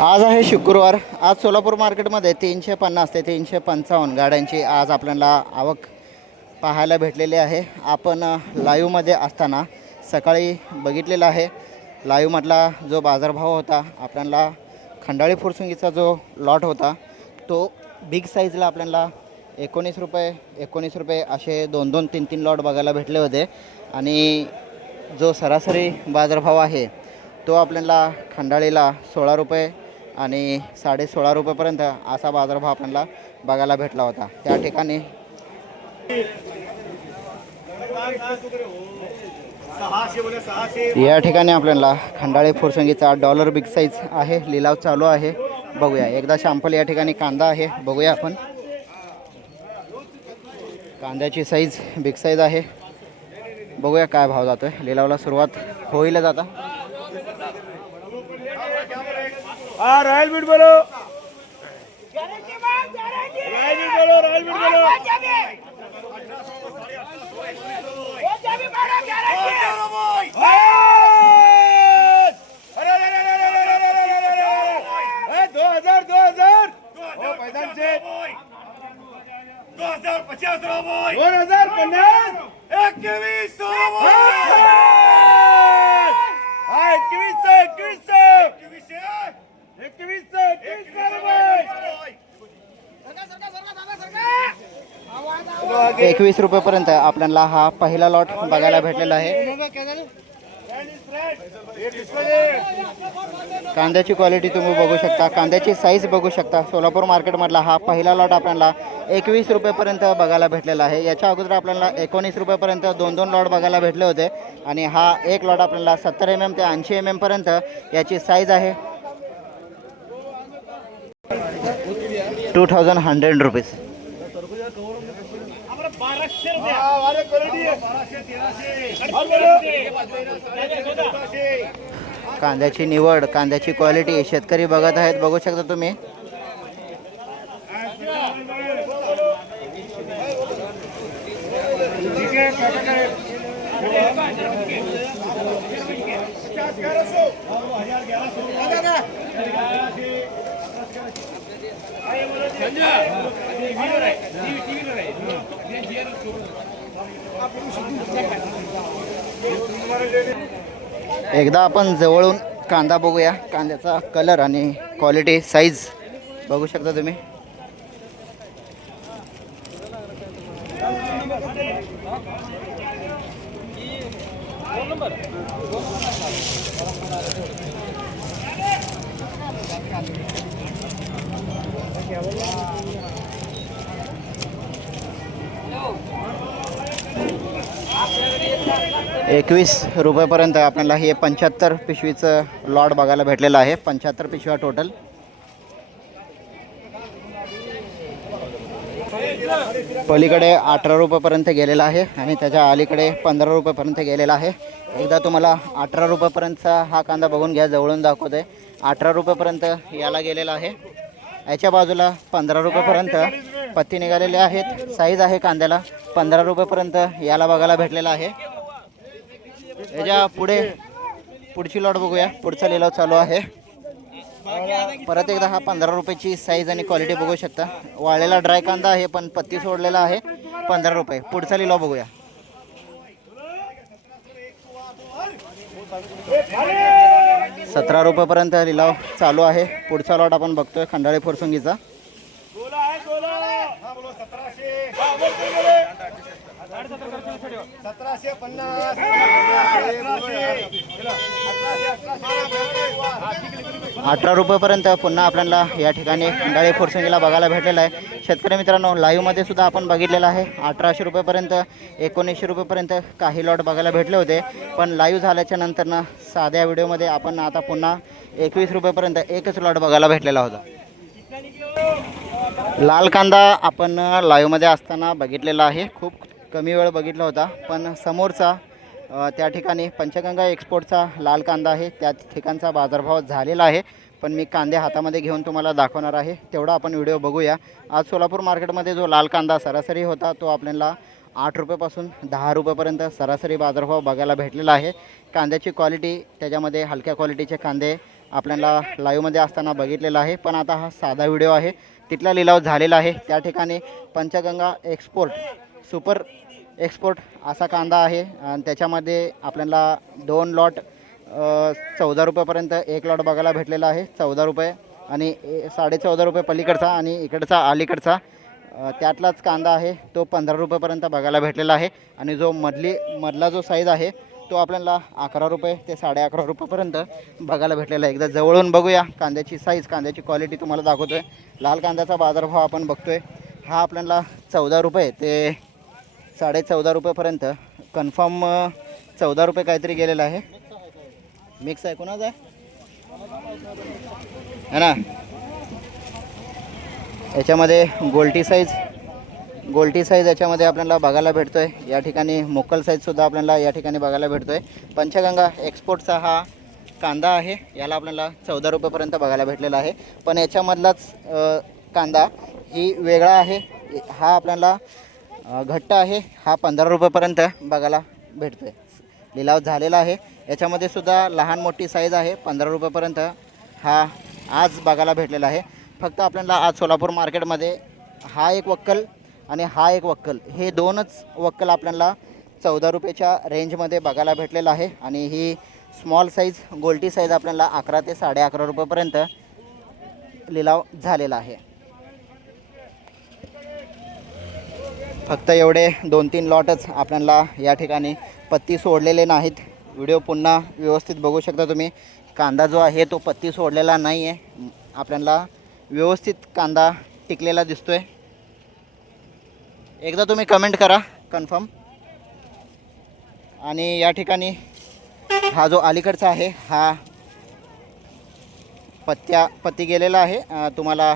आज आहे शुक्रवार। आज सोलापूर मार्केटमध्ये 350 ते 355 गाड्यांची आज आपल्याला आवक पाहायला भेटलेली आहे। आपण लाईव्हमध्ये असताना सकाळी बघितलेला आहे। लाईव्हमधला जो बाजारभाव होता आपल्याला खंडाळी फुरसुंगीचा जो लॉट होता तो बिग साईजला आपल्याला 19 रुपये असे 2-2, 3-3 लॉट बघायला भेटले होते। आणि जो सरासरी बाजारभाव आहे तो आपल्याला खंडाळीला 16 रुपये आणि 16.5 रुपयेपर्यंत असा बाजारभाव आपल्याला बघायला भेटला होता। त्या ठिकाणी या ठिकाणी आपल्याला खंडाळी फुरसंगीचा डॉलर बिग साईज आहे, लिलाव चालू आहे। बघूया एकदा शॅम्पल। या ठिकाणी कांदा आहे, बघूया आपण। कांद्याची साईज बिग साईज आहे, बघूया काय भाव जातोय। लिलावला सुरुवात होईल जाता। रॉयल बीट बोलो, रॉयल बीट बोलो, रॉयल बीट बोलो। अरे 2000 2050 2050 21 रुपयेपर्यंत आपल्याला हा पहिला लॉट बघायला भेटलेला आहे। कांद्याची क्वालिटी तुम्ही बघू शकता, कांद्याची साईज बघू शकता। सोलापूर मार्केटमधला हा पहिला लॉट आपल्याला 21 रुपयेपर्यंत बघायला भेटलेला आहे। याच्या अगोदर आपल्याला 19 रुपयेपर्यंत 2-2 लॉट बघायला भेटले होते। आणि हा एक लॉट आपल्याला 70 mm ते 80 mm पर्यंत याची साईज आहे। 2100 रुपीज। कांद्याची निवड, कांद्याची क्वालिटी शेतकरी बघत आहेत, बघू शकता तुम्ही। एकदा आपण जवळून कांदा बघूया, कांद्याचा कलर आणि क्वालिटी साईज बघू शकता तुम्ही। ₹21 रुपयेपर्यंत आपल्याला हे 75 पिशवीचं लॉट बघायला भेटलेलं आहे। 75 पिशव्या टोटल। पलीकडे 18 रुपयेपर्यंत गेलेला आहे आणि त्याच्या अलीकडे 15 रुपयेपर्यंत गेलेला आहे। एकदा तुम्हाला 18 रुपयेपर्यंतचा हा कांदा बघून घ्या, जवळून दाखवतोय। 18 रुपयेपर्यंत याला गेलेला आहे। याच्या बाजूला 15 रुपयेपर्यंत पत्ती निघालेले आहेत। साईज आहे कांद्याला 15 रुपयेपर्यंत याला बघायला भेटलेला आहे। याच्या पुढची लॉट बघूया, पुढचा लिलाव चालू आहे। परत एकदा हा 15 रुपयाची साईज आणि क्वालिटी बघू शकता। वाळलेला ड्राय कांदा आहे पण पत्ती सोडलेला आहे, 15 रुपये। पुढचा लिलाव बघूया। 17 रुपयेपर्यंत लिलाव चालू आहे। पुढचा लॉट आपण बघतोय खंडाळी फुरसुंगीचा। 18 रुपयेपर्यंत पुन्हा आपल्याला या ठिकाणी खंडाळी फुरसुंगीला बघायला भेटलेला आहे। शेतकरी मित्रांनो, लाईव्हमध्ये सुद्धा आपण बघितलेलं आहे 1800 रुपयेपर्यंत 1900 रुपयेपर्यंत काही लॉट बघायला भेटले होते। पण लाईव्ह झाल्याच्या नंतरनं साध्या व्हिडिओमध्ये आपण आता पुन्हा 21 रुपयेपर्यंत एकच लॉट बघायला भेटलेला होता। लाल कांदा आपण लाईव्हमध्ये असताना बघितलेला आहे, खूप कमी वेळ बघितला होता। पण समोरचा त्या ठिकाणी पंचगंगा एक्सपोर्टचा लाल कांदा आहे, त्या ठिकाणचा बाजारभाव झालेला आहे। पण मी कांदे हातामध्ये घेऊन तुम्हाला दाखवणार आहे, तेवढा आपण व्हिडिओ बघूया। आज सोलापूर मार्केटमध्ये जो लाल कांदा सरासरी होता तो आपल्याला 8 रुपयापासून 10 रुपयापर्यंत सरासरी बाजारभाव बघायला भेटलेला आहे। कांद्याची क्वालिटी त्याच्यामध्ये हलक्या क्वालिटीचे कांदे आपल्याला लाईव्हमध्ये असताना बघितलेला आहे, पण आता हा साधा व्हिडिओ आहे. तिथला लिलाव झालेला आहे. त्या ठिकाणी पंचगंगा एक्सपोर्ट सुपर एक्सपोर्ट असा कांदा आहे आणि त्याच्यामध्ये आपल्याला 2 लॉट 14 रुपयापर्यंत एक लॉट बघायला भेटलेला आहे. 14 रुपये आणि 14.5 रुपये पलीकडचा आणि इकडचा अलीकडचा त्यातलाच कांदा आहे तो 15 रुपयापर्यंत बघायला भेटलेला आहे. आणि जो मधला जो साईज आहे तो आपल्याला 11 रुपये ते 11.5 रुपयापर्यंत बघायला भेटलेला आहे. एकदा जवळून बघूया कांद्याची साईज, कांद्याची क्वालिटी तुम्हाला दाखवतो आहे. लाल कांद्याचा बाजारभाव आपण बघतो आहे. हा आपल्याला 14 रुपये ते 14.5 रुपयापर्यंत कन्फर्म 14 रुपये काहीतरी गेलेला आहे. मिक्स आहे कोणाचा आहे ना. याच्यामध्ये गोल्टी साईज याच्यामध्ये आपल्याला बघायला भेटतो आहे. या ठिकाणी मोकल साईजसुद्धा आपल्याला या ठिकाणी बघायला भेटतो आहे. पंचगंगा एक्सपोर्टचा हा कांदा आहे. याला आपल्याला 14 रुपयापर्यंत बघायला भेटलेला आहे. पण याच्यामधलाच कांदा ही वेगळा आहे. हा आपल्याला घट्ट आहे. हा 15 रुपयापर्यंत बघायला भेटतो आहे. लिलाव झालेला आहे. याच्यामध्ये सुद्धा लहान मोठी साईज आहे. 15 रुपयापर्यंत हा आज बघायला भेटलेला आहे. फक्त आपल्याला आज सोलापूर मार्केटमध्ये हा एक वक्कल आणि हा एक वक्कल हे दोनच वक्कल आपल्याला 14 रुपयाच्या रेंजमध्ये बघायला भेटलेला आहे. आणि ही स्मॉल साईज गोल्टी साईज आपल्याला 11 ते 11.5 रुपयापर्यंत लिलाव झालेला आहे. फक्त एवढे 2-3 लॉटच आपल्याला या ठिकाणी पत्ती सोडलेले नाहीत. व्हिडिओ पुन्हा व्यवस्थित बघू शकता तुम्ही. कांदा जो आहे तो पत्ती सोडलेला नाही आहे. आपल्याला व्यवस्थित कांदा टिकलेला दिसतोय. एकदा तुम्ही कमेंट करा कन्फर्म. आणि या ठिकाणी हा जो अलीकडचा आहे हा पत्ती गेलेला आहे. तुम्हाला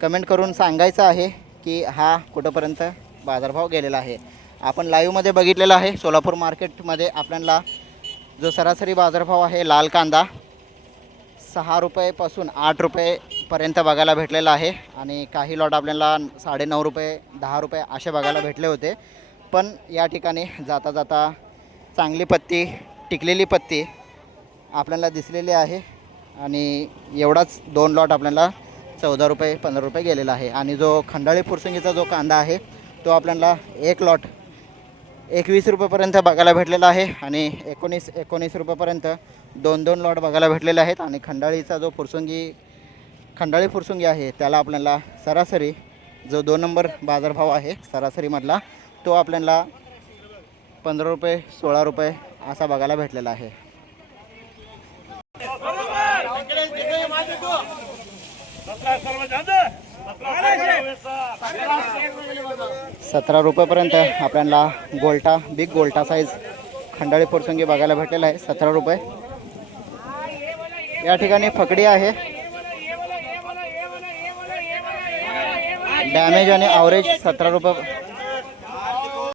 कमेंट करून सांगायचं आहे की हा कुठंपर्यंत बाजारभाव गेलेला आहे. आपण लाईव्हमध्ये बघितलेला आहे. सोलापूर मार्केटमध्ये आपल्याला जो सरासरी बाजारभाव आहे लाल कांदा 6 रुपयेपासून 8 रुपयेपर्यंत बघायला भेटलेला आहे. आणि काही लॉट आपल्याला 9.5 रुपये 10 रुपये असे बघायला भेटले होते. पण या ठिकाणी जाता जाता चांगली पत्ती टिकलेली पत्ती आपल्याला दिसलेली आहे. आणि एवढाच 2 लॉट आपल्याला 14 रुपये 15 रुपये गेलेला आहे. आणि जो खंडाळी फुरसंगीचा जो कांदा आहे तो आपल्याला एक लॉट 21 रुपयापर्यंत बघायला भेटलेला आहे. आणि 19 रुपयापर्यंत 2 लॉट बघायला भेटलेले आहेत. आणि खंडाळीचा जो खंडाळी फुरसुंगी आहे त्याला आपल्याला सरासरी जो 2 नंबर बाजारभाव आहे सरासरीमधला तो आपल्याला 15 रुपये 16 रुपये असा बघायला भेटलेला आहे. 17 रुपयापर्यंत आपल्याला बिग गोल्टा साईज खंडाळी फुरसंगी बघायला भेटलेला आहे. 17 रुपये. या ठिकाणी फकडी आहे. डॅमेज आणि ॲव्हरेज 17 रुपये